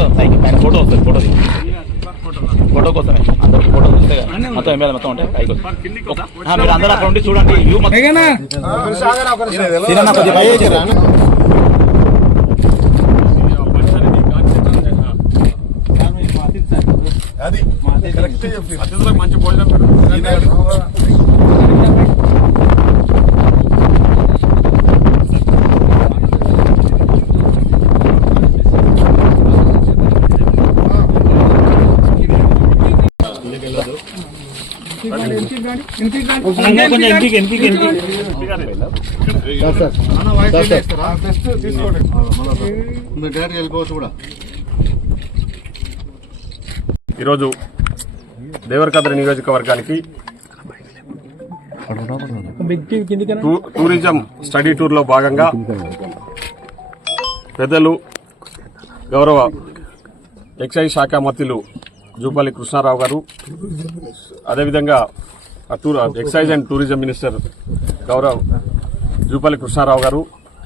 తీసుకుందాం పైకి పైన ఫోటో వస్తుంది ఫోటో ఫోటో కోసమే అందరూ ఫోటో చూస్తే మొత్తం ఎమ్మెల్యే మొత్తం ఉంటే పైకి మీరు అందరూ అక్కడ ఉండి చూడండి వ్యూ మొత్తం అది మంచి భోజనం ఈరోజు దేవరకద్ర నియోజకవర్గానికి టూరిజం స్టడీ టూర్లో భాగంగా పెద్దలు గౌరవ ఎక్సైజ్ శాఖ మంత్రులు జూపల్లి కృష్ణారావు గారు. అదేవిధంగా tour excise and tourism minister Gaurav Jupally Krishnarao గారు.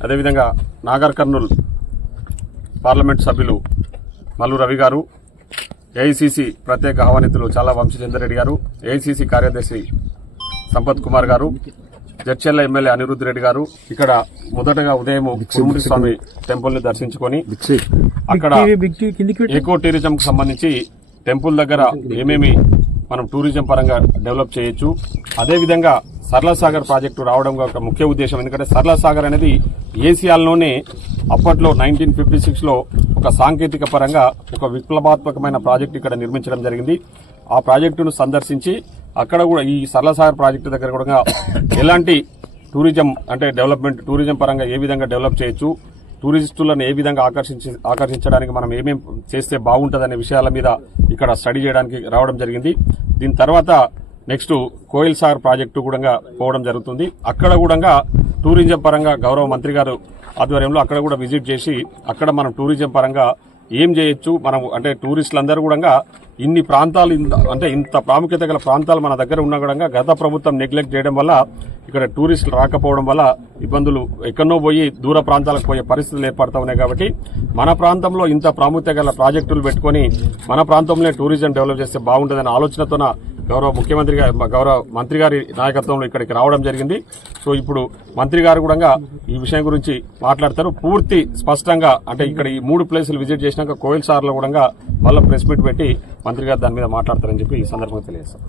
అదేవిధంగా నాగర్ కర్నూల్ పార్లమెంట్ సభ్యులు మల్లు రవి గారు. ఏఐసిసి ప్రత్యేక ఆహ్వానితులు చాలా వంశచంద్రెడ్డి గారు. ఏఐసిసి కార్యదర్శి సంపత్ కుమార్ గారు. జడ్చెల్ల ఎమ్మెల్యే అనిరుద్ధ్ రెడ్డి గారు. ఇక్కడ మొదటగా ఉదయం కురుముడి స్వామి టెంపుల్ని దర్శించుకొని అక్కడ ఎకో టూరిజం కు సంబంధించి టెంపుల్ దగ్గర ఏమేమి మనం టూరిజం పరంగా డెవలప్ చేయొచ్చు. అదేవిధంగా సరళసాగర్ ప్రాజెక్టు రావడం ఒక ముఖ్య ఉద్దేశం. ఎందుకంటే సరళసాగర్ అనేది ఏసియాలోనే అప్పట్లో నైన్టీన్ ఫిఫ్టీ సిక్స్లో ఒక సాంకేతిక పరంగా ఒక విప్లవాత్మకమైన ప్రాజెక్టు ఇక్కడ నిర్మించడం జరిగింది. ఆ ప్రాజెక్టును సందర్శించి అక్కడ కూడా ఈ సరళసాగర్ ప్రాజెక్టు దగ్గర కూడా ఎలాంటి టూరిజం అంటే డెవలప్మెంట్ టూరిజం పరంగా ఏ విధంగా డెవలప్ చేయొచ్చు టూరిస్టులను ఏ విధంగా ఆకర్షించి ఆకర్షించడానికి మనం ఏమేం చేస్తే బాగుంటుందనే విషయాల మీద ఇక్కడ స్టడీ చేయడానికి రావడం జరిగింది. దీని తర్వాత నెక్స్ట్ కోయిల్ సాగర్ ప్రాజెక్టు కూడా పోవడం జరుగుతుంది. అక్కడ కూడా టూరిజం పరంగా గౌరవ మంత్రి గారు ఆధ్వర్యంలో అక్కడ కూడా విజిట్ చేసి అక్కడ మనం టూరిజం పరంగా ఏం చేయొచ్చు మనం అంటే టూరిస్టులందరూ కూడా ఇన్ని ప్రాంతాలు ఇంత- అంటే ఇంత ప్రాముఖ్యత గల ప్రాంతాలు మన దగ్గర ఉన్న కూడా గత ప్రభుత్వం నెగ్లెక్ట్ చేయడం వల్ల ఇక్కడ టూరిస్టులు రాకపోవడం వల్ల ఇబ్బందులు ఎక్కడో పోయి దూర ప్రాంతాలకు పోయే పరిస్థితులు ఏర్పడతా ఉన్నాయి కాబట్టి మన ప్రాంతంలో ఇంత ప్రాముఖ్యత గల ప్రాజెక్టులు పెట్టుకొని మన ప్రాంతంలో టూరిజం డెవలప్ చేస్తే బాగుంటుందనే ఆలోచనతోన గౌరవ ముఖ్యమంత్రి గారి గౌరవ మంత్రి గారి నాయకత్వంలో ఇక్కడికి రావడం జరిగింది. సో ఇప్పుడు మంత్రి గారు కూడా ఈ విషయం గురించి మాట్లాడతారు. పూర్తి స్పష్టంగా అంటే ఇక్కడ ఈ మూడు ప్లేసులు విజిట్ చేసినాక కోయిల్ సార్లో కూడా మళ్ళీ ప్రెస్ మీట్ పెట్టి మంత్రి గారు దాని మీద మాట్లాడతారని చెప్పి ఈ సందర్భంగా తెలియజేస్తారు